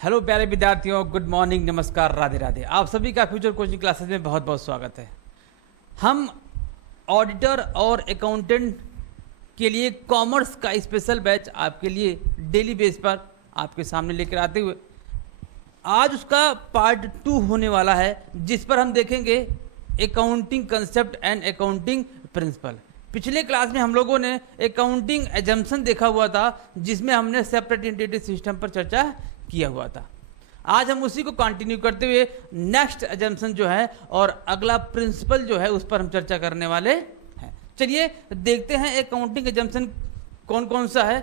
Hello प्यारे विद्यार्थियों, good morning, नमस्कार, राधे राधे। आप सभी का फ्यूचर कोचिंग क्लासेस में बहुत बहुत स्वागत है। हम ऑडिटर और अकाउंटेंट के लिए कॉमर्स का स्पेशल बैच आपके लिए डेली बेस पर आपके सामने लेकर आते हुए आज उसका पार्ट 2 होने वाला है, जिस पर हम देखेंगे accounting concept and accounting principle. पिछले क्लास में हम लोगों ने अकाउंटिंग एजम्पशन देखा हुआ था, जिसमें हमने सेपरेट एंटिटी सिस्टम पर चर्चा किया हुआ था। आज हम उसी को कंटिन्यू करते हुए नेक्स्ट एजम्पशन जो है और अगला प्रिंसिपल जो है उस पर हम चर्चा करने वाले हैं। चलिए देखते हैं अकाउंटिंग एजम्पशन कौन कौन सा है।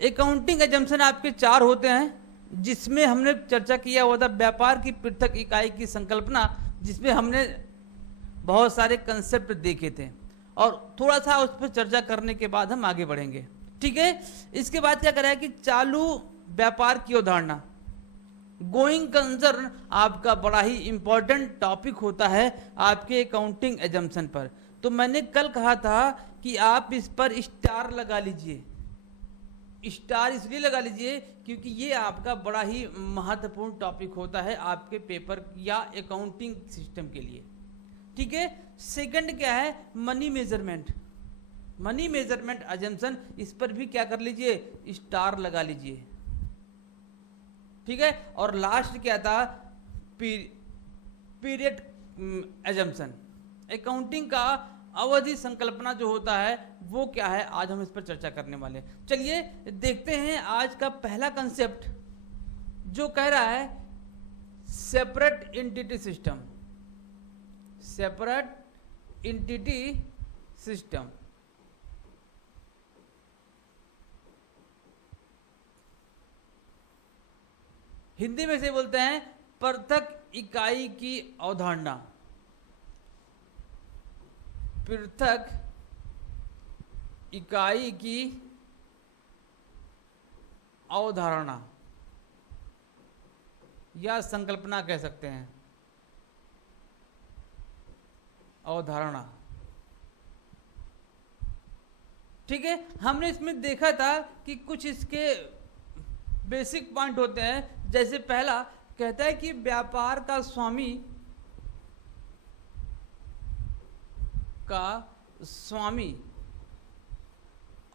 अकाउंटिंग एजम्पशन आपके 4 होते हैं, जिसमें हमने चर्चा किया हुआ था व्यापार की पृथक इकाई की संकल्पना, जिसमें हमने बहुत सारे कंसेप्ट देखे थे और थोड़ा सा उस पर चर्चा करने के बाद हम आगे बढ़ेंगे। ठीक है, इसके बाद क्या करें कि चालू व्यापार की अवधारणा, गोइंग कंसर्न, आपका बड़ा ही इंपॉर्टेंट टॉपिक होता है आपके अकाउंटिंग एजम्पशन पर। तो मैंने कल कहा था कि आप इस पर स्टार लगा लीजिए। स्टार इसलिए लगा लीजिए क्योंकि ये आपका बड़ा ही महत्वपूर्ण टॉपिक होता है आपके पेपर या अकाउंटिंग सिस्टम के लिए। ठीक है, सेकंड क्या है, money measurement. Money measurement assumption, इस पर भी क्या कर लीजिए, स्टार लगा लीजिए। ठीक है, और लास्ट क्या था, पीरियड एजम्पशन। अकाउंटिंग का अवधि संकल्पना जो होता है वो क्या है, आज हम इस पर चर्चा करने वाले। चलिए देखते हैं आज का पहला कंसेप्ट, जो कह रहा है separate entity system. Separate entity system, Hindi में से बोलते हैं पृथक इकाई की अवधारणा। पृथक इकाई की अवधारणा या संकल्पना कह सकते हैं, अवधारणा। ठीक है, हमने इसमें देखा था कि कुछ इसके बेसिक पॉइंट होते हैं। जैसे पहला कहता है कि व्यापार का स्वामी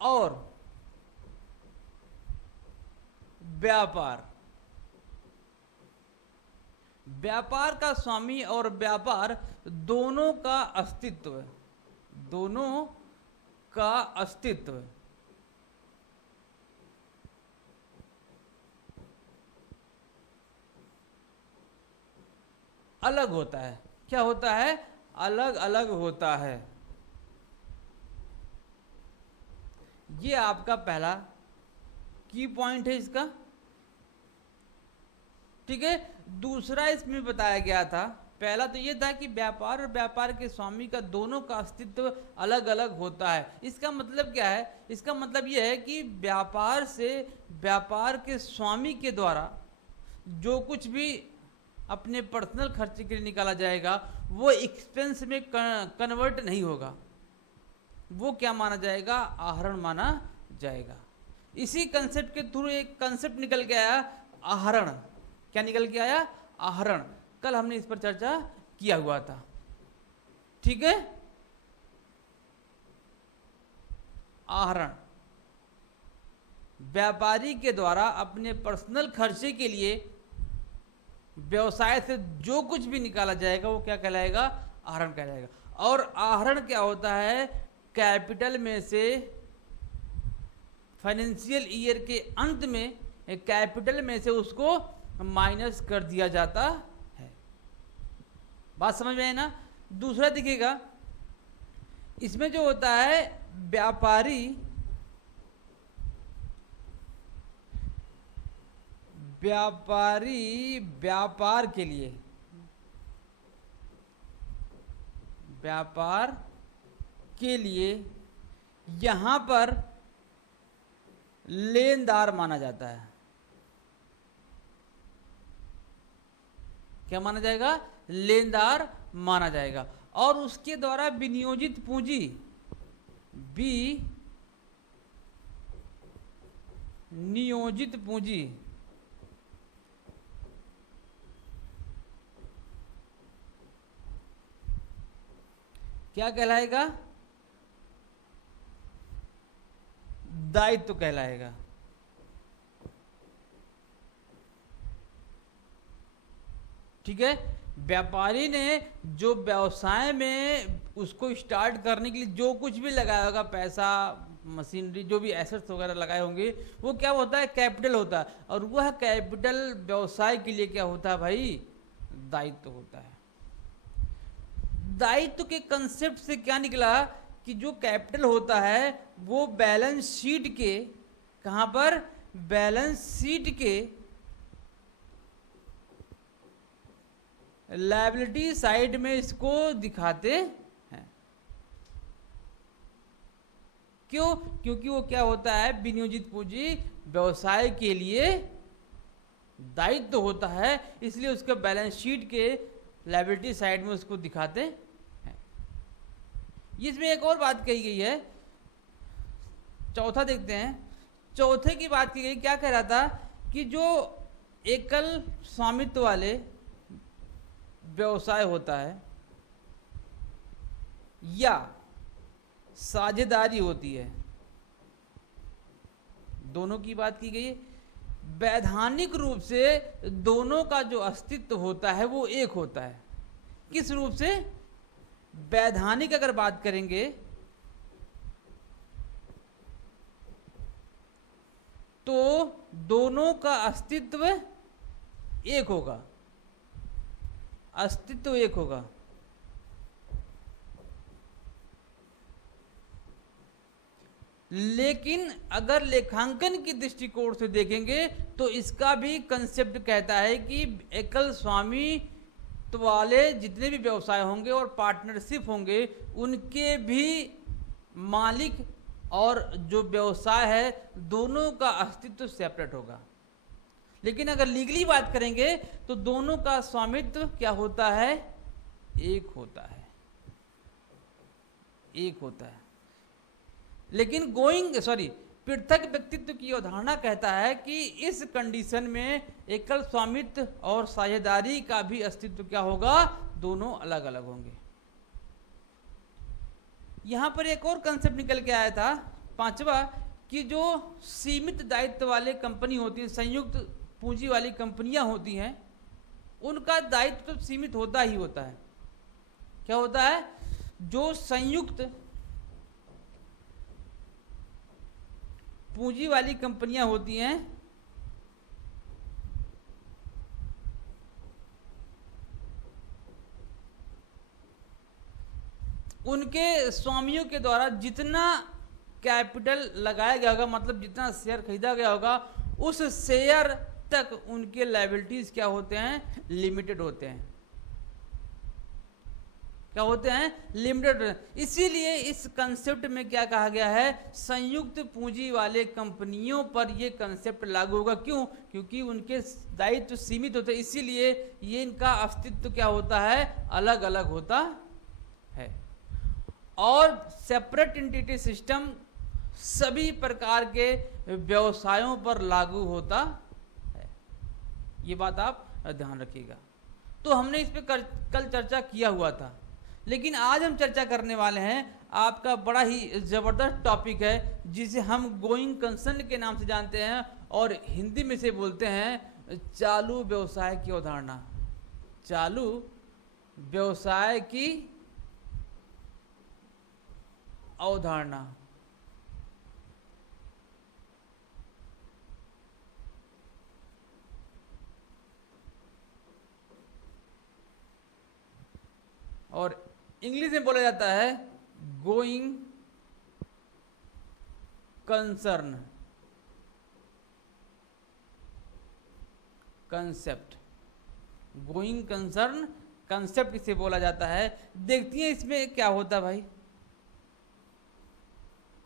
और व्यापार का स्वामी और व्यापार दोनों का अस्तित्व, दोनों का अस्तित्व अलग होता है। क्या होता है, अलग अलग होता है। ये आपका पहला की पॉइंट है इसका। ठीक है, दूसरा इसमें बताया गया था, पहला तो ये था कि व्यापार और व्यापार के स्वामी का दोनों का अस्तित्व अलग अलग होता है। इसका मतलब क्या है, इसका मतलब यह है कि व्यापार से व्यापार के स्वामी के द्वारा जो कुछ भी अपने पर्सनल खर्च के लिए निकाला जाएगा वो एक्सपेंस में कन्वर्ट नहीं होगा, वो क्या माना जाएगा, आहरण माना जाएगा। इसी कंसेप्ट के थ्रू एक कंसेप्ट निकल के आया, आहरण। क्या निकल के आया, आहरण। कल हमने इस पर चर्चा किया हुआ था। ठीक है, आहरण व्यापारी के द्वारा अपने पर्सनल खर्चे के लिए व्यवसाय से जो कुछ भी निकाला जाएगा वो क्या कहलाएगा, आहरण कहलाएगा। और आहरण क्या होता है, कैपिटल में से फाइनेंशियल ईयर के अंत में कैपिटल में से उसको माइनस कर दिया जाता है। बात समझ में है ना। दूसरा दिखेगा, इसमें जो होता है व्यापारी व्यापार के लिए, व्यापार के लिए यहां पर लेनदार माना जाता है। क्या माना जाएगा, लेनदार माना जाएगा। और उसके द्वारा विनियोजित पूंजी नियोजित पूंजी क्या कहलाएगा? दायित्व तो कहलाएगा। ठीक है, व्यापारी ने जो व्यवसाय में उसको स्टार्ट करने के लिए जो कुछ भी लगाया होगा, पैसा, मशीनरी, जो भी एसेट्स वगैरह लगाए होंगे, वो क्या होता है? कैपिटल होता है। और वह कैपिटल व्यवसाय के लिए क्या होता है भाई? दायित्व होता है। दायित्व के कंसेप्ट से क्या निकला कि जो कैपिटल होता है वो बैलेंस शीट के, कहां पर? बैलेंस शीट के लायबिलिटी साइड में इसको दिखाते हैं। क्यों? क्योंकि वो क्या होता है? विनियोजित पूंजी व्यवसाय के लिए दायित्व होता है, इसलिए उसका बैलेंस शीट के लायबिलिटी साइड में उसको दिखाते हैं। इसमें एक और बात कही गई है, चौथा देखते हैं। चौथे की बात की गई, क्या कह रहा था कि जो एकल स्वामित्व वाले व्यवसाय होता है या साझेदारी होती है, दोनों की बात की गई। वैधानिक रूप से दोनों का जो अस्तित्व होता है वो एक होता है। किस रूप से? वैधानिक अगर बात करेंगे तो दोनों का अस्तित्व एक होगा, अस्तित्व एक होगा। लेकिन अगर लेखांकन की दृष्टिकोण से देखेंगे तो इसका भी कंसेप्ट कहता है कि एकल स्वामी वाले जितने भी व्यवसाय होंगे और पार्टनरशिप होंगे, उनके भी मालिक और जो व्यवसाय है दोनों का अस्तित्व सेपरेट होगा। लेकिन अगर लीगली बात करेंगे तो दोनों का स्वामित्व क्या होता है? एक होता है, एक होता है। लेकिन पृथक व्यक्तित्व की अवधारणा कहता है कि इस कंडीशन में एकल स्वामित्व और साझेदारी का भी अस्तित्व क्या होगा? दोनों अलग अलग होंगे। यहां पर एक और कंसेप्ट निकल के आया था, पांचवा, कि जो सीमित दायित्व वाले कंपनी होती है, संयुक्त पूंजी वाली कंपनियां होती हैं, उनका दायित्व तो सीमित होता ही होता है। क्या होता है? जो संयुक्त पूंजी वाली कंपनियां होती हैं, उनके स्वामियों के द्वारा जितना कैपिटल लगाया गया होगा, मतलब जितना शेयर खरीदा गया होगा, उस शेयर तक उनके लायबिलिटीज क्या होते हैं? लिमिटेड होते हैं। क्या होते हैं? लिमिटेड। इसीलिए इस कंसेप्ट में क्या कहा गया है? संयुक्त पूंजी वाले कंपनियों पर ये कंसेप्ट लागू होगा। क्यों? क्योंकि उनके दायित्व सीमित होते हैं, इसीलिए ये इनका अस्तित्व क्या होता है? अलग अलग होता है। और सेपरेट एंटिटी सिस्टम सभी प्रकार के व्यवसायों पर लागू होता है। ये बात आप ध्यान रखिएगा। तो हमने इस पर कल चर्चा किया हुआ था, लेकिन आज हम चर्चा करने वाले हैं आपका बड़ा ही जबरदस्त टॉपिक है, जिसे हम गोइंग कंसर्न के नाम से जानते हैं और हिंदी में से बोलते हैं चालू व्यवसाय की अवधारणा। चालू व्यवसाय की अवधारणा। और इंग्लिश में बोला जाता है going concern concept. Going concern concept इसे बोला जाता है। देखती हैं इसमें क्या होता है भाई।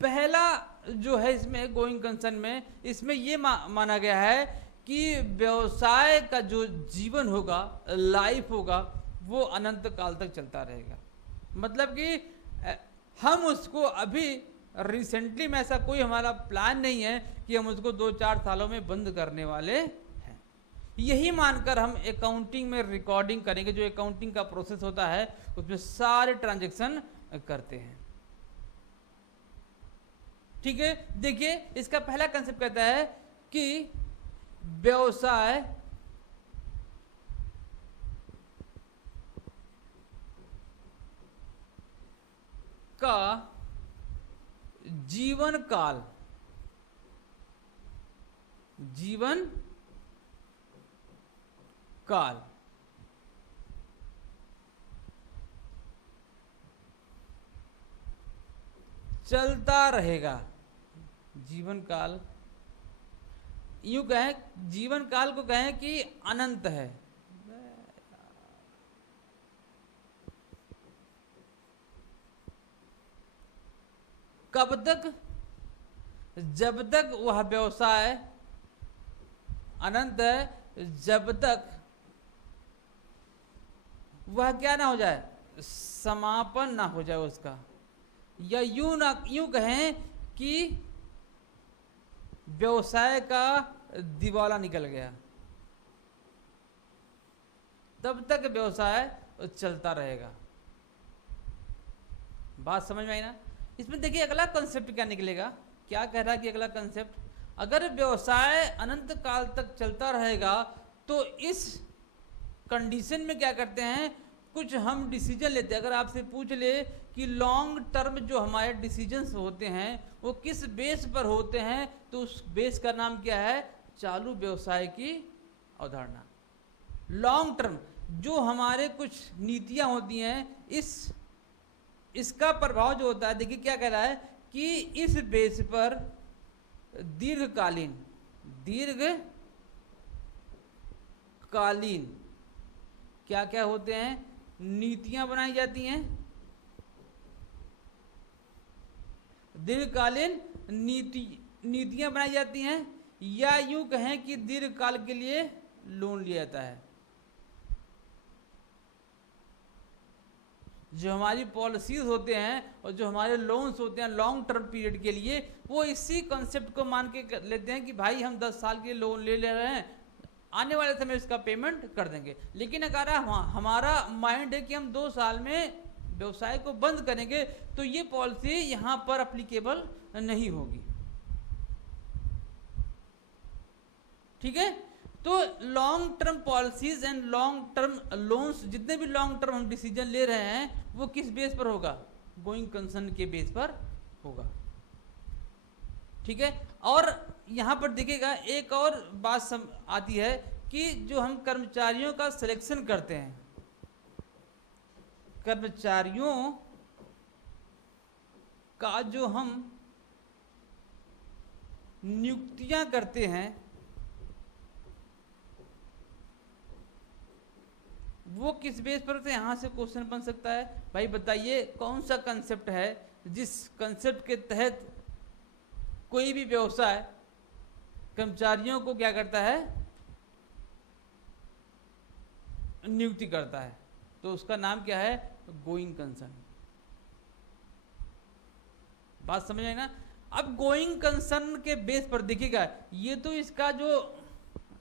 पहला जो है इसमें गोइंग कंसर्न में, इसमें ये माना गया है कि व्यवसाय का जो जीवन होगा, लाइफ होगा, वो अनंत काल तक चलता रहेगा। मतलब कि हम उसको अभी रिसेंटली में ऐसा कोई हमारा प्लान नहीं है कि हम उसको 2-4 सालों में बंद करने वाले हैं। यही मानकर हम अकाउंटिंग में रिकॉर्डिंग करेंगे। जो अकाउंटिंग का प्रोसेस होता है उसमें सारे ट्रांजैक्शन करते हैं। ठीक है, देखिए इसका पहला कंसेप्ट कहता है कि व्यवसाय का जीवन काल चलता रहेगा। जीवन काल यूं कहें, जीवन काल को कहें कि अनंत है। कब तक? जब तक वह व्यवसाय अनंत है, जब तक वह क्या ना हो जाए, समापन ना हो जाए उसका, या यूं कहें कि व्यवसाय का दिवाला निकल गया, तब तक व्यवसाय चलता रहेगा। बात समझ में आई ना? इसमें देखिए अगला कंसेप्ट क्या निकलेगा, क्या कह रहा है कि अगला कंसेप्ट, अगर व्यवसाय अनंत काल तक चलता रहेगा तो इस कंडीशन में क्या करते हैं, कुछ हम डिसीजन लेते हैं। अगर आपसे पूछ ले कि लॉन्ग टर्म जो हमारे डिसीजंस होते हैं वो किस बेस पर होते हैं, तो उस बेस का नाम क्या है, चालू व्यवसाय की अवधारणा। लॉन्ग टर्म जो हमारे कुछ नीतियां होती हैं, इसका प्रभाव जो होता है, देखिए क्या कह रहा है कि इस बेस पर दीर्घकालीन क्या क्या होते हैं, नीतियां बनाई जाती हैं। दीर्घकालीन नीतियां बनाई जाती हैं, या यूं कहें कि दीर्घकाल के लिए लोन लिया जाता है। जो हमारी पॉलिसीज होते हैं और जो हमारे लोन्स होते हैं लॉन्ग टर्म पीरियड के लिए, वो इसी कॉन्सेप्ट को मान के लेते हैं कि भाई हम 10 साल के लोन ले रहे हैं, आने वाले समय इसका पेमेंट कर देंगे। लेकिन अगर हमारा माइंड है कि हम 2 साल में व्यवसाय को बंद करेंगे, तो ये पॉलिसी यहाँ पर अप्लीकेबल नहीं होगी। ठीक है, तो long term policies and long term loans, जितने भी लॉन्ग टर्म हम डिसीजन ले रहे हैं, वो किस बेस पर होगा, गोइंग कंसर्न के बेस पर होगा। ठीक है, और यहां पर देखिएगा एक और बात आती है कि जो हम कर्मचारियों का सिलेक्शन करते हैं, कर्मचारियों का जो हम नियुक्तियां करते हैं, वो किस बेस पर होते हैं। यहां से क्वेश्चन बन सकता है, भाई बताइए कौन सा कंसेप्ट है जिस कंसेप्ट के तहत कोई भी व्यवसाय कर्मचारियों को क्या करता है, नियुक्ति करता है, तो उसका नाम क्या है, गोइंग कंसर्न। बात समझ आई ना? अब गोइंग कंसर्न के बेस पर देखिएगा, ये तो इसका जो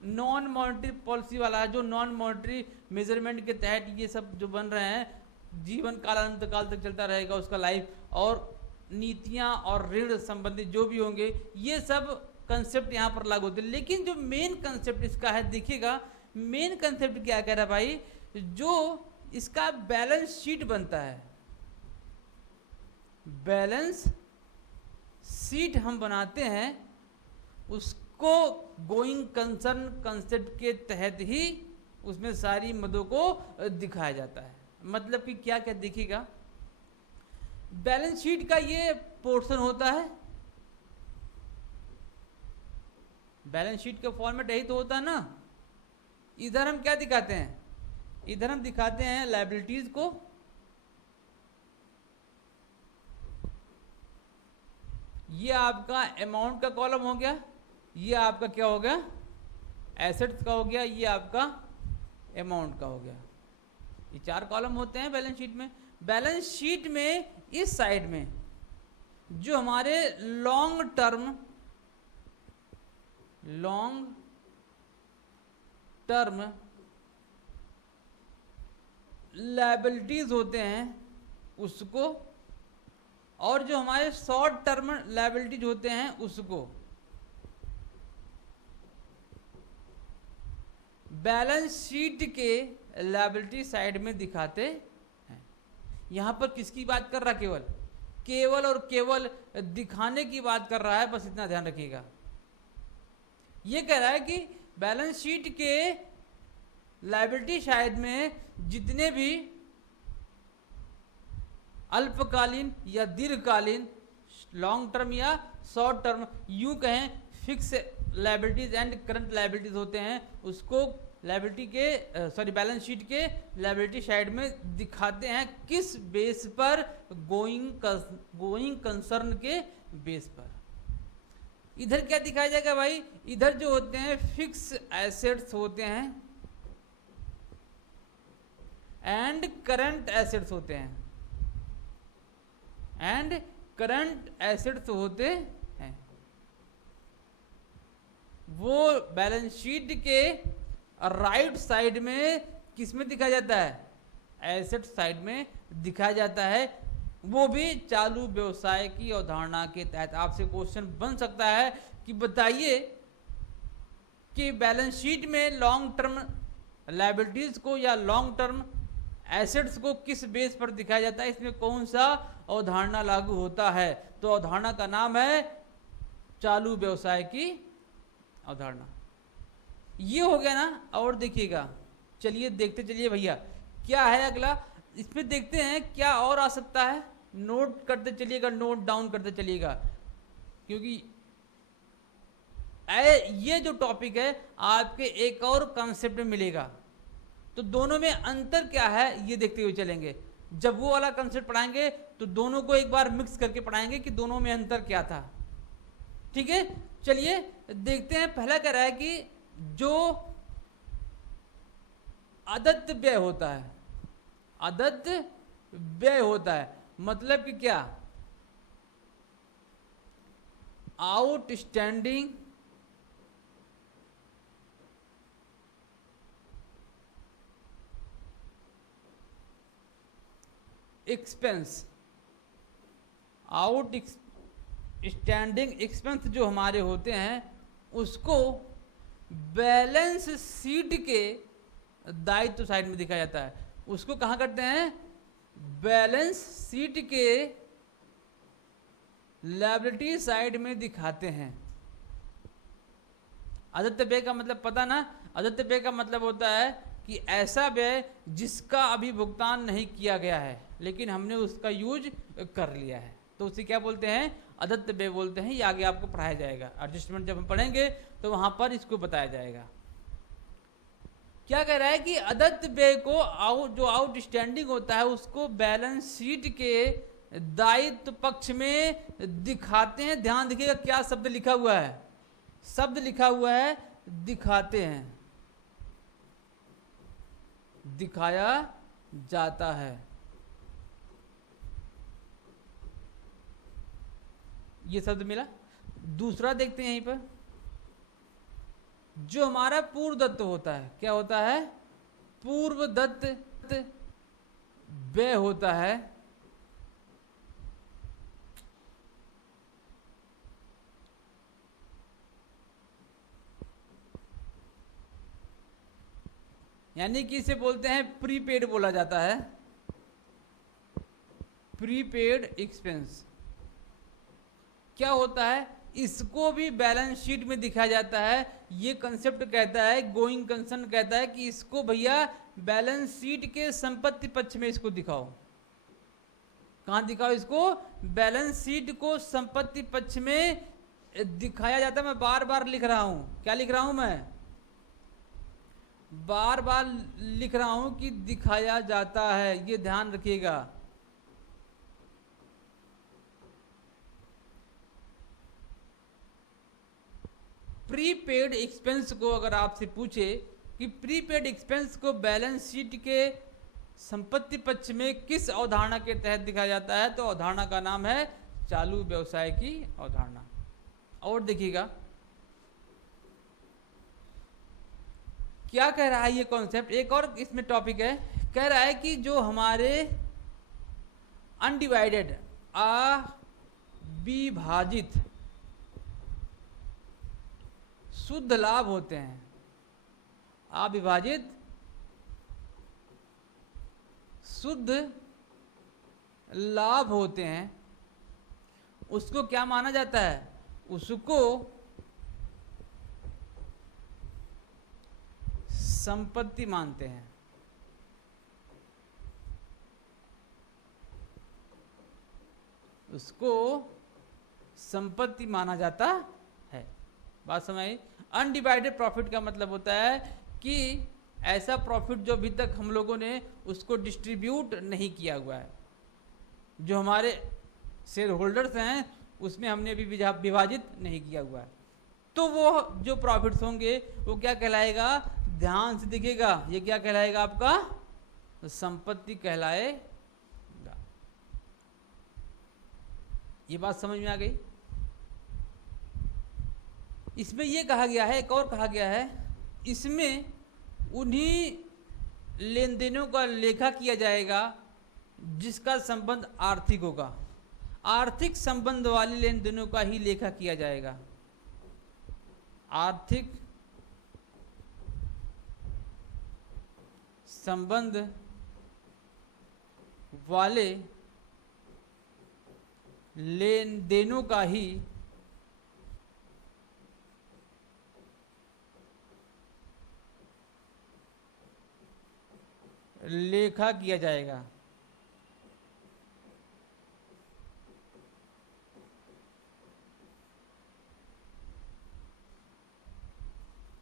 नॉन मॉनेटरी पॉलिसी वाला है, जो नॉन मॉनेटरी मेजरमेंट के तहत ये सब जो बन रहे हैं, जीवन काल अनंत काल तक चलता रहेगा उसका लाइफ, और नीतियां और ऋण संबंधित जो भी होंगे, ये सब कंसेप्ट यहाँ पर लागू होते हैं। लेकिन जो मेन कंसेप्ट इसका है, देखिएगा मेन कंसेप्ट क्या कह रहा है भाई, जो इसका बैलेंस शीट बनता है, बैलेंस शीट हम बनाते हैं, उसको गोइंग कंसर्न कंसेप्ट के तहत ही उसमें सारी मदों को दिखाया जाता है। मतलब कि क्या क्या देखिएगा, बैलेंस शीट का ये पोर्शन होता है, बैलेंस शीट का फॉर्मेट यही तो होता है ना। इधर हम क्या दिखाते हैं, इधर हम दिखाते हैं लायबिलिटीज को, ये आपका अमाउंट का कॉलम हो गया, ये आपका क्या हो गया, एसेट्स का हो गया, ये आपका अमाउंट का हो गया। ये 4 कॉलम होते हैं बैलेंस शीट में। बैलेंस शीट में इस साइड में जो हमारे लॉन्ग टर्म लायबिलिटीज होते हैं, उसको और जो हमारे शॉर्ट टर्म लायबिलिटीज होते हैं उसको बैलेंस शीट के लायबिलिटी साइड में दिखाते हैं। यहां पर किसकी बात कर रहा है? केवल और केवल दिखाने की बात कर रहा है, बस इतना ध्यान रखिएगा। ये कह रहा है कि बैलेंस शीट के लायबिलिटी साइड में जितने भी अल्पकालीन या दीर्घकालीन, लॉन्ग टर्म या शॉर्ट टर्म, यूं कहें fix liabilities and current liabilities होते हैं, उसको लायबिलिटी के बैलेंस शीट के लायबिलिटी साइड में दिखाते हैं। किस बेस पर? गोइंग कंसर्न के बेस पर। इधर क्या दिखाया जाएगा भाई? इधर जो होते हैं फिक्स एसेट्स होते हैं एंड करंट एसेट्स होते हैं, एंड करंट एसेट्स होते हैं। वो बैलेंस शीट के राइट साइड में किस में दिखाया जाता है? एसेट साइड में दिखाया जाता है, वो भी चालू व्यवसाय की अवधारणा के तहत। आपसे क्वेश्चन बन सकता है कि बताइए कि बैलेंस शीट में लॉन्ग टर्म लायबिलिटीज को या लॉन्ग टर्म एसेट्स को किस बेस पर दिखाया जाता है, इसमें कौन सा अवधारणा लागू होता है? तो अवधारणा का नाम है चालू व्यवसाय की अवधारणा। ये हो गया ना। और देखिएगा, चलिए देखते चलिए भैया क्या है अगला। इसमें देखते हैं क्या और आ सकता है। नोट करते चलिएगा, नोट डाउन करते चलिएगा, क्योंकि ये जो टॉपिक है आपके एक और कॉन्सेप्ट में मिलेगा। तो दोनों में अंतर क्या है ये देखते हुए चलेंगे। जब वो वाला कंसेप्ट पढ़ाएंगे तो दोनों को एक बार मिक्स करके पढ़ाएंगे कि दोनों में अंतर क्या था। ठीक है, चलिए देखते हैं। पहला कह रहा है कि जो आदत व्यय होता है, आदत व्यय होता है मतलब कि क्या? आउटस्टैंडिंग एक्सपेंस, आउटस्टैंडिंग एक्सपेंस जो हमारे होते हैं उसको बैलेंस शीट के दायित्व साइड में दिखाया जाता है। उसको कहाँ करते हैं? बैलेंस शीट के लायबिलिटी साइड में दिखाते हैं। आदित्य व्यय का मतलब पता ना? आदित्य व्यय का मतलब होता है कि ऐसा व्यय जिसका अभी भुगतान नहीं किया गया है लेकिन हमने उसका यूज कर लिया है, तो उसे क्या बोलते हैं? आदित्य व्यय बोलते हैं। ये आगे आपको पढ़ाया जाएगा, एडजस्टमेंट जब हम पढ़ेंगे तो वहां पर इसको बताया जाएगा। क्या कह रहा है कि आदित्य व्यय को जो आउटस्टैंडिंग होता है उसको बैलेंस शीट के दायित्व पक्ष में दिखाते हैं। ध्यान देखिएगा क्या शब्द लिखा हुआ है, शब्द लिखा हुआ है दिखाते हैं, दिखाया जाता है। ये शब्द मिला। दूसरा देखते हैं यहीं पर, जो हमारा पूर्व दत्त होता है, क्या होता है? पूर्व दत्त व्यय होता है। यानी कि इसे बोलते हैं प्रीपेड बोला जाता है, प्रीपेड एक्सपेंस। क्या होता है? इसको भी बैलेंस शीट में दिखाया जाता है। ये कंसेप्ट कहता है, गोइंग कंसर्न कहता है कि इसको भैया बैलेंस शीट के संपत्ति पक्ष में इसको दिखाओ। कहां दिखाओ इसको? बैलेंस शीट को संपत्ति पक्ष में दिखाया जाता है। मैं बार बार लिख रहा हूं, क्या लिख रहा हूं? मैं बार बार लिख रहा हूं कि दिखाया जाता है, ये ध्यान रखिएगा। प्रीपेड एक्सपेंस को अगर आपसे पूछे कि प्रीपेड एक्सपेंस को बैलेंस शीट के संपत्ति पक्ष में किस अवधारणा के तहत दिखाया जाता है, तो अवधारणा का नाम है चालू व्यवसाय की अवधारणा। और देखिएगा क्या कह रहा है ये कॉन्सेप्ट। एक और इसमें टॉपिक है, कह रहा है कि जो हमारे अनडिवाइडेड अविभाजित शुद्ध लाभ होते हैं, अविभाजित शुद्ध लाभ होते हैं, उसको क्या माना जाता है? उसको संपत्ति मानते हैं। उसको संपत्ति माना जाता है। बात समझ आई? अनडिवाइडेड प्रॉफिट का मतलब होता है कि ऐसा प्रॉफिट जो अभी तक हम लोगों ने उसको डिस्ट्रीब्यूट नहीं किया हुआ है, जो हमारे शेयर होल्डर्स हैं उसमें हमने अभी विभाजित नहीं किया हुआ है, तो वो जो प्रॉफिट्स होंगे वो क्या कहलाएगा? ध्यान से देखिएगा, ये क्या कहलाएगा? आपका संपत्ति कहलाएगा। ये बात समझ में आ गई? इसमें ये कहा गया है, एक और कहा गया है, इसमें उन्हीं लेन देनों का लेखा किया जाएगा जिसका संबंध आर्थिक होगा। आर्थिक संबंध वाले लेन देनों का ही लेखा किया जाएगा। आर्थिक संबंध वाले लेन देनों का ही लेखा किया जाएगा।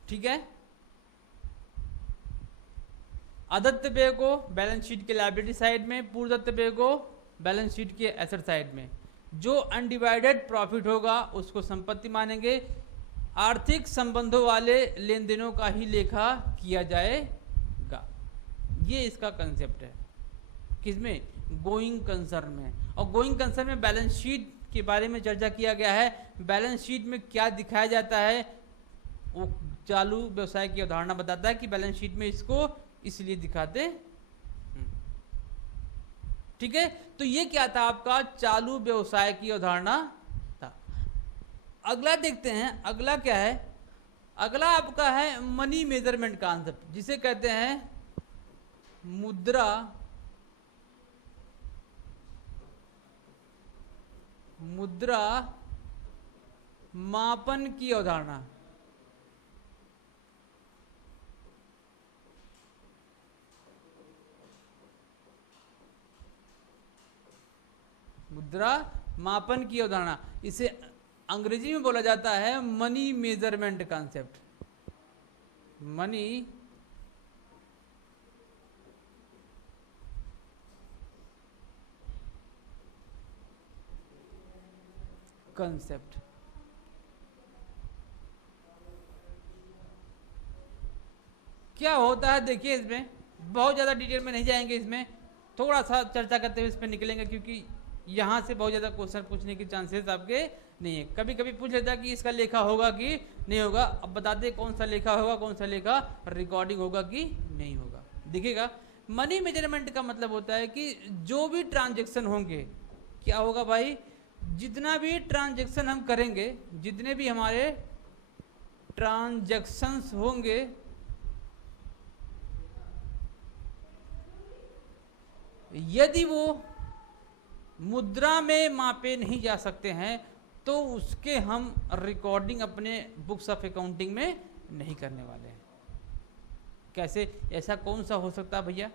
ठीक है? अदत्त व्यय को बैलेंस शीट के लायबिलिटी साइड में, पूर्वदत्त व्यय को बैलेंस शीट के एसेट साइड में। जो अनडिवाइडेड प्रॉफिट होगा उसको संपत्ति मानेंगे। आर्थिक संबंधों वाले लेन देनों का ही लेखा किया जाएगा। ये इसका कंसेप्ट है। किसमें? गोइंग कंसर्न में। और गोइंग कंसर्न में बैलेंस शीट के बारे में चर्चा किया गया है। बैलेंस शीट में क्या दिखाया जाता है वो चालू व्यवसाय की अवधारणा बताता है कि बैलेंस शीट में इसको इसलिए दिखाते। ठीक है? तो ये क्या था? आपका चालू व्यवसाय की अवधारणा था। अगला देखते हैं, अगला क्या है? अगला आपका है मनी मेजरमेंट कॉन्सेप्ट, जिसे कहते हैं मुद्रा मापन की अवधारणा। मुद्रा मापन की अवधारणा, इसे अंग्रेजी में बोला जाता है money measurement concept. Money concept. क्या होता है देखिए, इसमें बहुत ज़्यादा डिटेल में नहीं जाएंगे, इसमें थोड़ा सा चर्चा करते हुए इस पर निकलेंगे, क्योंकि यहाँ से बहुत ज़्यादा क्वेश्चन पूछने के चांसेस आपके नहीं है। कभी कभी पूछ लेता है कि इसका लेखा होगा कि नहीं होगा। अब बताते कौन सा लेखा होगा, कौन सा लेखा रिकॉर्डिंग होगा कि नहीं होगा। देखिएगा, मनी मेजरमेंट का मतलब होता है कि जो भी ट्रांजेक्शन होंगे, क्या होगा भाई? जितना भी ट्रांजेक्शन हम करेंगे, जितने भी हमारे ट्रांजेक्शन्स होंगे, यदि वो मुद्रा में मापे नहीं जा सकते हैं तो उसके हम रिकॉर्डिंग अपने बुक्स ऑफ अकाउंटिंग में नहीं करने वाले हैं। कैसे? ऐसा कौन सा हो सकता है भैया?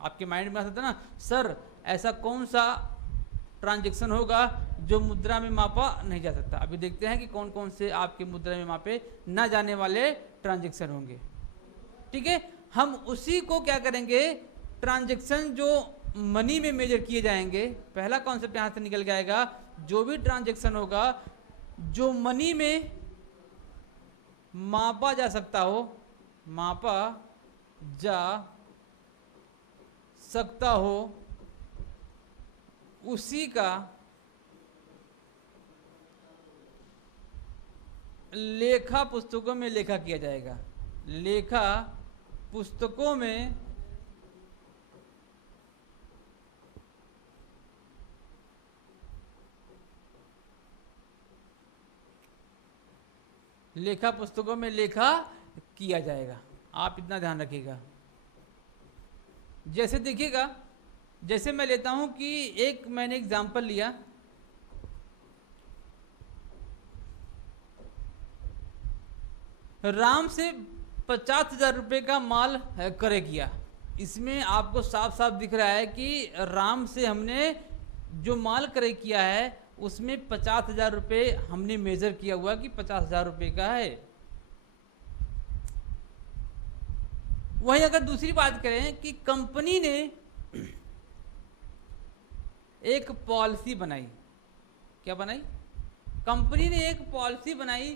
आपके माइंड में आ सकता है ना, सर ऐसा कौन सा ट्रांजैक्शन होगा जो मुद्रा में मापा नहीं जा सकता? अभी देखते हैं कि कौन कौन से आपके मुद्रा में मापे ना जाने वाले ट्रांजैक्शन होंगे। ठीक है? हम उसी को क्या करेंगे, ट्रांजैक्शन जो मनी में मेजर किए जाएंगे। पहला कॉन्सेप्ट यहां से निकल जाएगा, जो भी ट्रांजैक्शन होगा जो मनी में मापा जा सकता हो, मापा जा सकता हो, उसी का लेखा पुस्तकों में लेखा किया जाएगा। लेखा पुस्तकों में लेखा पुस्तकों में लेखा किया जाएगा। आप इतना ध्यान रखिएगा। जैसे देखिएगा, जैसे मैं लेता हूं कि एक मैंने एग्जाम्पल लिया, राम से 50,000 रुपये का माल क्रय किया। इसमें आपको साफ साफ दिख रहा है कि राम से हमने जो माल क्रय किया है उसमें 50,000 रुपये हमने मेजर किया हुआ कि 50,000 रुपये का है। वही अगर दूसरी बात करें कि कंपनी ने एक पॉलिसी बनाई, क्या बनाई? कंपनी ने एक पॉलिसी बनाई।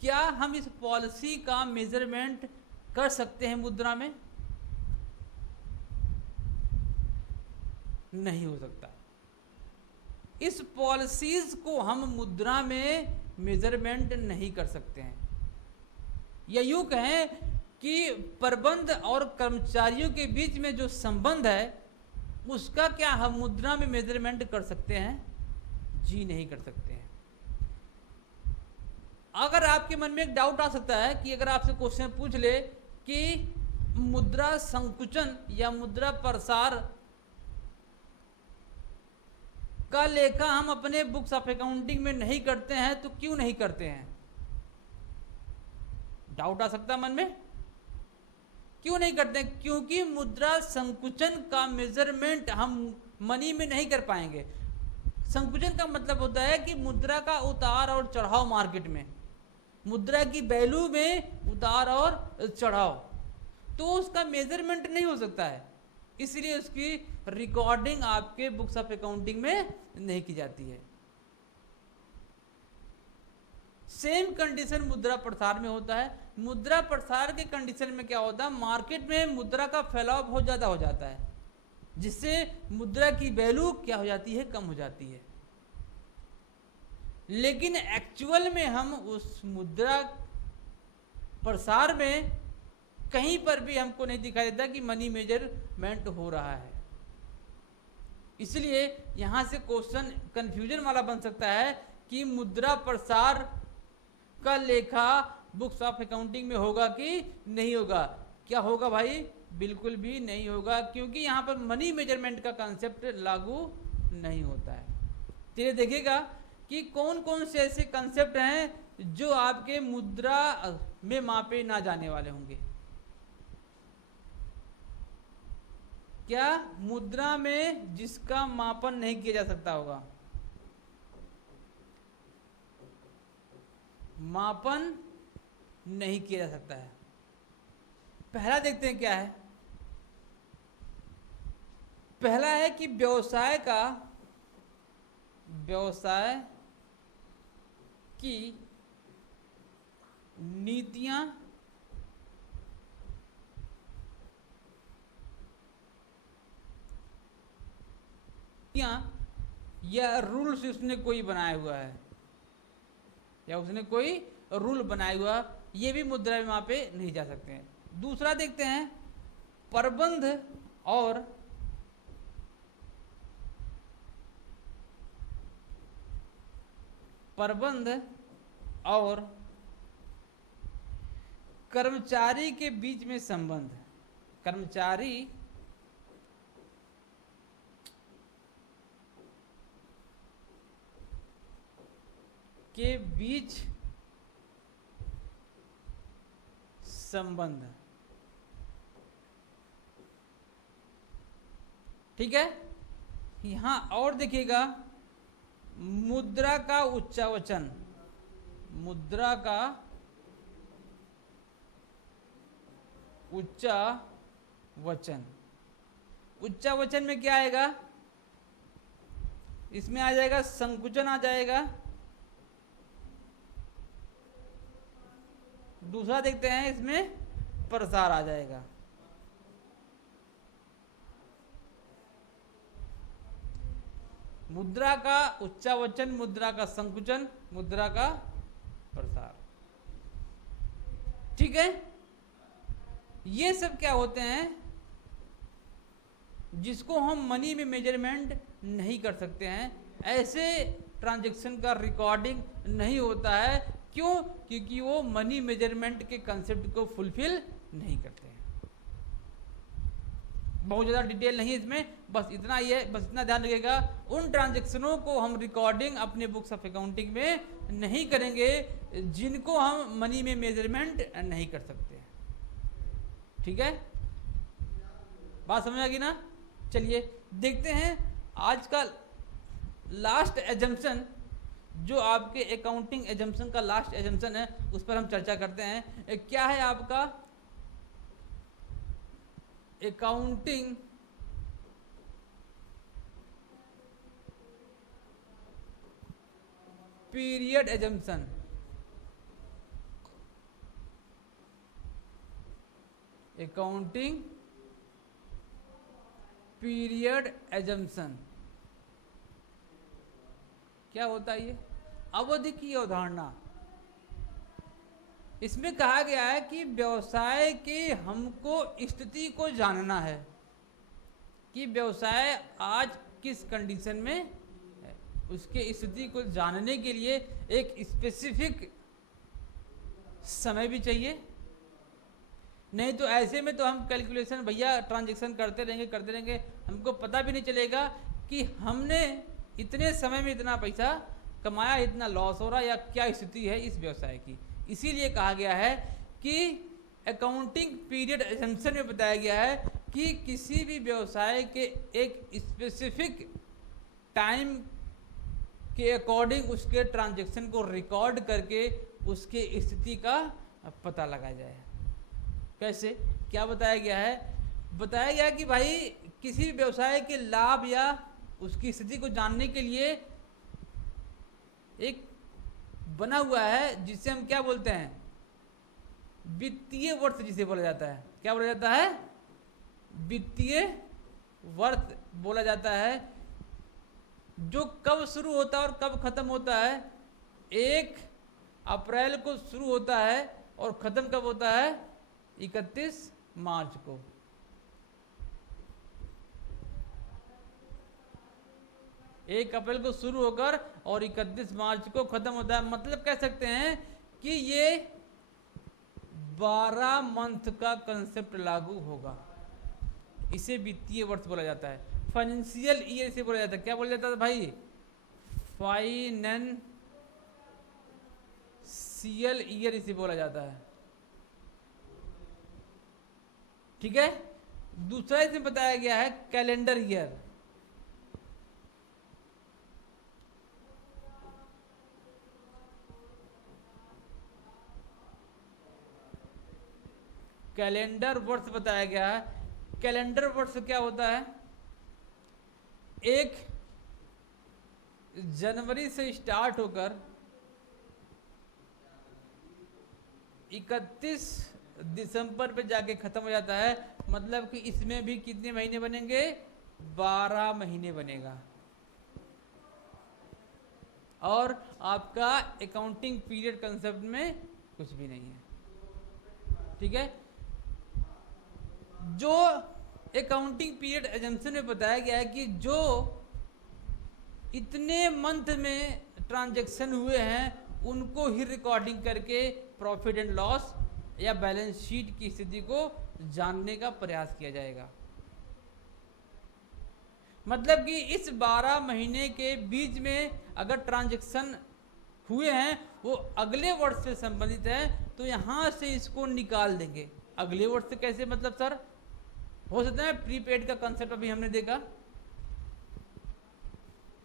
क्या हम इस पॉलिसी का मेजरमेंट कर सकते हैं मुद्रा में? नहीं हो सकता। इस पॉलिसीज को हम मुद्रा में मेजरमेंट नहीं कर सकते हैं। या यूं कहें कि प्रबंध और कर्मचारियों के बीच में जो संबंध है उसका क्या हम मुद्रा में मेजरमेंट कर सकते हैं? जी नहीं कर सकते हैं। अगर आपके मन में एक डाउट आ सकता है कि अगर आपसे क्वेश्चन पूछ ले कि मुद्रा संकुचन या मुद्रा प्रसार का लेखा हम अपने बुक्स ऑफ अकाउंटिंग में नहीं करते हैं, तो क्यों नहीं करते हैं? डाउट आ सकता है मन में। क्यों नहीं करते? क्योंकि मुद्रा संकुचन का मेजरमेंट हम मनी में नहीं कर पाएंगे। संकुचन का मतलब होता है कि मुद्रा का उतार और चढ़ाव मार्केट में, मुद्रा की वैल्यू में उतार और चढ़ाव, तो उसका मेजरमेंट नहीं हो सकता है। इसलिए उसकी रिकॉर्डिंग आपके बुक्स ऑफ अकाउंटिंग में नहीं की जाती है। सेम कंडीशन मुद्रा प्रसार में होता है। मुद्रा प्रसार के कंडीशन में क्या होता है? मार्केट में मुद्रा का फैलाव बहुत ज्यादा हो जाता है, जिससे मुद्रा की वैल्यू क्या हो जाती है? कम हो जाती है। लेकिन एक्चुअल में हम उस मुद्रा प्रसार में कहीं पर भी हमको नहीं दिखाई देता कि मनी मेजरमेंट हो रहा है। इसलिए यहां से क्वेश्चन कंफ्यूजन वाला बन सकता है कि मुद्रा प्रसार का लेखा बुक्स ऑफ अकाउंटिंग में होगा कि नहीं होगा। क्या होगा भाई? बिल्कुल भी नहीं होगा, क्योंकि यहां पर मनी मेजरमेंट का कंसेप्ट लागू नहीं होता है। चलिए देखिएगा कि कौन कौन से ऐसे कंसेप्ट हैं जो आपके मुद्रा में मापे ना जाने वाले होंगे। क्या मुद्रा में जिसका मापन नहीं किया जा सकता होगा? मापन नहीं किया जा सकता है। पहला देखते हैं क्या है। पहला है कि व्यवसाय की नीतियां या रूल्स उसने कोई बनाया हुआ है, या उसने कोई रूल बनाया हुआ, ये भी मुद्रा में मापे नहीं जा सकते हैं। दूसरा देखते हैं प्रबंध और कर्मचारी के बीच में संबंध। कर्मचारी के बीच संबंध, ठीक है। यहां और देखिएगा मुद्रा का उच्चावचन, मुद्रा का उच्चावचन। उच्चावचन में क्या आएगा? इसमें आ जाएगा संकुचन आ जाएगा। दूसरा देखते हैं इसमें प्रसार आ जाएगा। मुद्रा का उच्चावचन, मुद्रा का संकुचन, मुद्रा का प्रसार, ठीक है। ये सब क्या होते हैं जिसको हम मनी में मेजरमेंट नहीं कर सकते हैं। ऐसे ट्रांजैक्शन का रिकॉर्डिंग नहीं होता है। क्यों? क्योंकि वो मनी मेजरमेंट के कंसेप्ट को फुलफिल नहीं करते हैं। बहुत ज़्यादा डिटेल नहीं इसमें, बस इतना ही है, बस इतना ध्यान रखिएगा। उन ट्रांजैक्शनों को हम रिकॉर्डिंग अपने बुक्स ऑफ अकाउंटिंग में नहीं करेंगे जिनको हम मनी में मेजरमेंट नहीं कर सकते। ठीक है, बात समझ आ गई ना? चलिए देखते हैं आज का लास्ट एजम्पशन, जो आपके अकाउंटिंग एजम्पशन का लास्ट एजम्पशन है, उस पर हम चर्चा करते हैं। क्या है आपका accounting period assumption. Accounting period assumption क्या होता है? ये अवधि की अवधारणा। इसमें कहा गया है कि व्यवसाय के हमको स्थिति को जानना है कि व्यवसाय आज किस कंडीशन में है। उसके स्थिति को जानने के लिए एक स्पेसिफिक समय भी चाहिए, नहीं तो ऐसे में तो हम कैलकुलेशन भैया ट्रांजैक्शन करते रहेंगे, हमको पता भी नहीं चलेगा कि हमने इतने समय में इतना पैसा कमाया, इतना लॉस हो रहा है, या क्या स्थिति है इस व्यवसाय की। इसीलिए कहा गया है कि अकाउंटिंग पीरियड एजम्पशन में बताया गया है कि किसी भी व्यवसाय के एक स्पेसिफिक टाइम के अकॉर्डिंग उसके ट्रांजैक्शन को रिकॉर्ड करके उसके स्थिति का पता लगाया जाए। कैसे, क्या बताया गया है? बताया गया कि भाई किसी भी व्यवसाय के लाभ या उसकी स्थिति को जानने के लिए एक बना हुआ है जिसे हम क्या बोलते हैं? वित्तीय वर्ष जिसे बोला जाता है। क्या बोला जाता है? वित्तीय वर्ष बोला जाता है, जो कब शुरू होता है और कब खत्म होता है। 1 अप्रैल को शुरू होता है और खत्म कब होता है? 31 मार्च को। एक अप्रैल को शुरू होकर और 31 मार्च को खत्म होता है। मतलब कह सकते हैं कि ये 12 मंथ का कंसेप्ट लागू होगा। इसे वित्तीय वर्ष बोला जाता है। फाइनेंशियल ईयर से बोला जाता है। क्या बोला जाता है भाई? फाइनेंशियल ईयर इसे बोला जाता है। ठीक है। दूसरा इसमें बताया गया है कैलेंडर ईयर। कैलेंडर वर्ष बताया गया है। कैलेंडर वर्ष क्या होता है? 1 जनवरी से स्टार्ट होकर 31 दिसंबर पे जाके खत्म हो जाता है। मतलब कि इसमें भी कितने महीने बनेंगे? 12 महीने बनेगा। और आपका अकाउंटिंग पीरियड कंसेप्ट में कुछ भी नहीं है। ठीक है। जो अकाउंटिंग पीरियड एजम्पशन में बताया गया है कि जो इतने मंथ में ट्रांजैक्शन हुए हैं उनको ही रिकॉर्डिंग करके प्रॉफिट एंड लॉस या बैलेंस शीट की स्थिति को जानने का प्रयास किया जाएगा। मतलब कि इस 12 महीने के बीच में अगर ट्रांजैक्शन हुए हैं वो अगले वर्ष से संबंधित है तो यहां से इसको निकाल देंगे। अगले वर्ष से कैसे? मतलब सर हो सकता है प्रीपेड का कंसेप्ट अभी हमने देखा।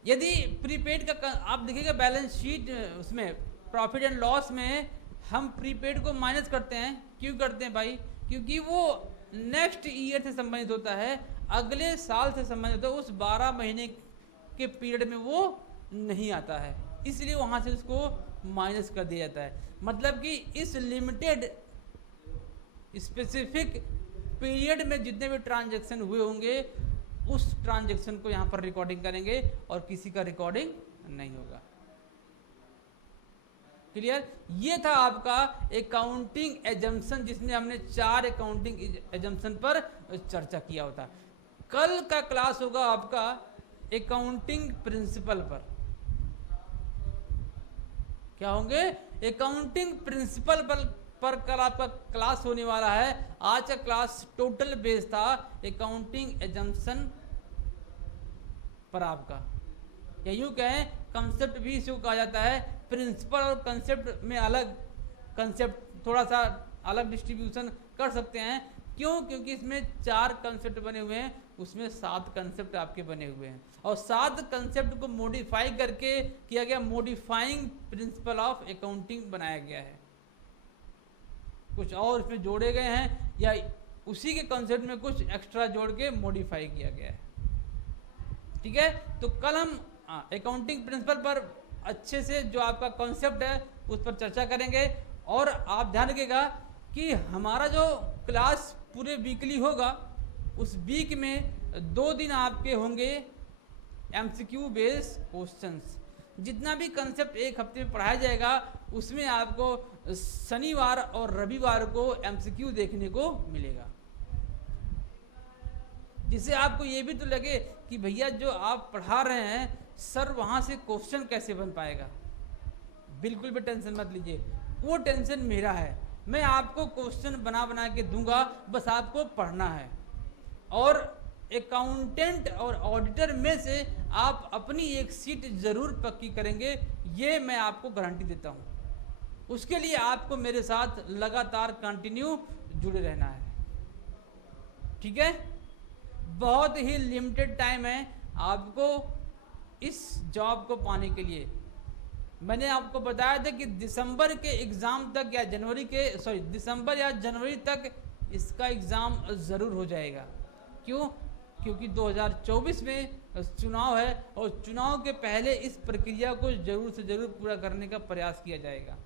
यदि प्रीपेड का आप देखिएगा बैलेंस शीट उसमें प्रॉफिट एंड लॉस में हम प्रीपेड को माइनस करते हैं। क्यों करते हैं भाई? क्योंकि वो नेक्स्ट ईयर से संबंधित होता है, अगले साल से संबंधित होता है। उस 12 महीने के पीरियड में वो नहीं आता है, इसलिए वहां से उसको माइनस कर दिया जाता है। मतलब कि इस लिमिटेड स्पेसिफिक पीरियड में जितने भी ट्रांजैक्शन हुए होंगे उस ट्रांजैक्शन को यहाँ पर रिकॉर्डिंग करेंगे और किसी का रिकॉर्डिंग नहीं होगा। क्लियर? ये था आपका अकाउंटिंग एजम्पशन जिसमें हमने 4 अकाउंटिंग एजम्पशन पर चर्चा किया होता। कल का क्लास होगा आपका अकाउंटिंग प्रिंसिपल पर। क्या होंगे? अकाउंटिंग प्रिंसिपल पर कल आपका क्लास होने वाला है। आज का क्लास टोटल बेस था अकाउंटिंग एजम्पशन पर आपका, या यूं कहें कंसेप्ट भी इसको कहा जाता है। प्रिंसिपल और कंसेप्ट में अलग कंसेप्ट, थोड़ा सा अलग डिस्ट्रीब्यूशन कर सकते हैं। क्यों? क्योंकि इसमें 4 कंसेप्ट बने हुए हैं, उसमें 7 कंसेप्ट आपके बने हुए हैं, और 7 कंसेप्ट को मॉडिफाई करके किया गया, मॉडिफाइंग प्रिंसिपल ऑफ अकाउंटिंग बनाया गया है। कुछ और इसमें जोड़े गए हैं या उसी के कंसेप्ट में कुछ एक्स्ट्रा जोड़ के मॉडिफाई किया गया है। ठीक है, तो कल हम अकाउंटिंग प्रिंसिपल पर अच्छे से जो आपका कॉन्सेप्ट है उस पर चर्चा करेंगे। और आप ध्यान रखिएगा कि हमारा जो क्लास पूरे वीकली होगा, उस वीक में 2 दिन आपके होंगे एमसीक्यू बेस्ड क्वेश्चंस। जितना भी कंसेप्ट एक हफ्ते में पढ़ाया जाएगा उसमें आपको शनिवार और रविवार को एमसीक्यू देखने को मिलेगा, जिससे आपको ये भी तो लगे कि भैया जो आप पढ़ा रहे हैं सर वहाँ से क्वेश्चन कैसे बन पाएगा। बिल्कुल भी टेंशन मत लीजिए, वो टेंशन मेरा है। मैं आपको क्वेश्चन बना बना के दूंगा, बस आपको पढ़ना है। और अकाउंटेंट और ऑडिटर में से आप अपनी एक सीट जरूर पक्की करेंगे, ये मैं आपको गारंटी देता हूँ। उसके लिए आपको मेरे साथ लगातार कंटिन्यू जुड़े रहना है। ठीक है, बहुत ही लिमिटेड टाइम है आपको इस जॉब को पाने के लिए। मैंने आपको बताया था कि दिसंबर के एग्ज़ाम तक या दिसंबर या जनवरी तक इसका एग्ज़ाम ज़रूर हो जाएगा। क्यों? क्योंकि 2024 में चुनाव है और चुनाव के पहले इस प्रक्रिया को ज़रूर से ज़रूर पूरा करने का प्रयास किया जाएगा।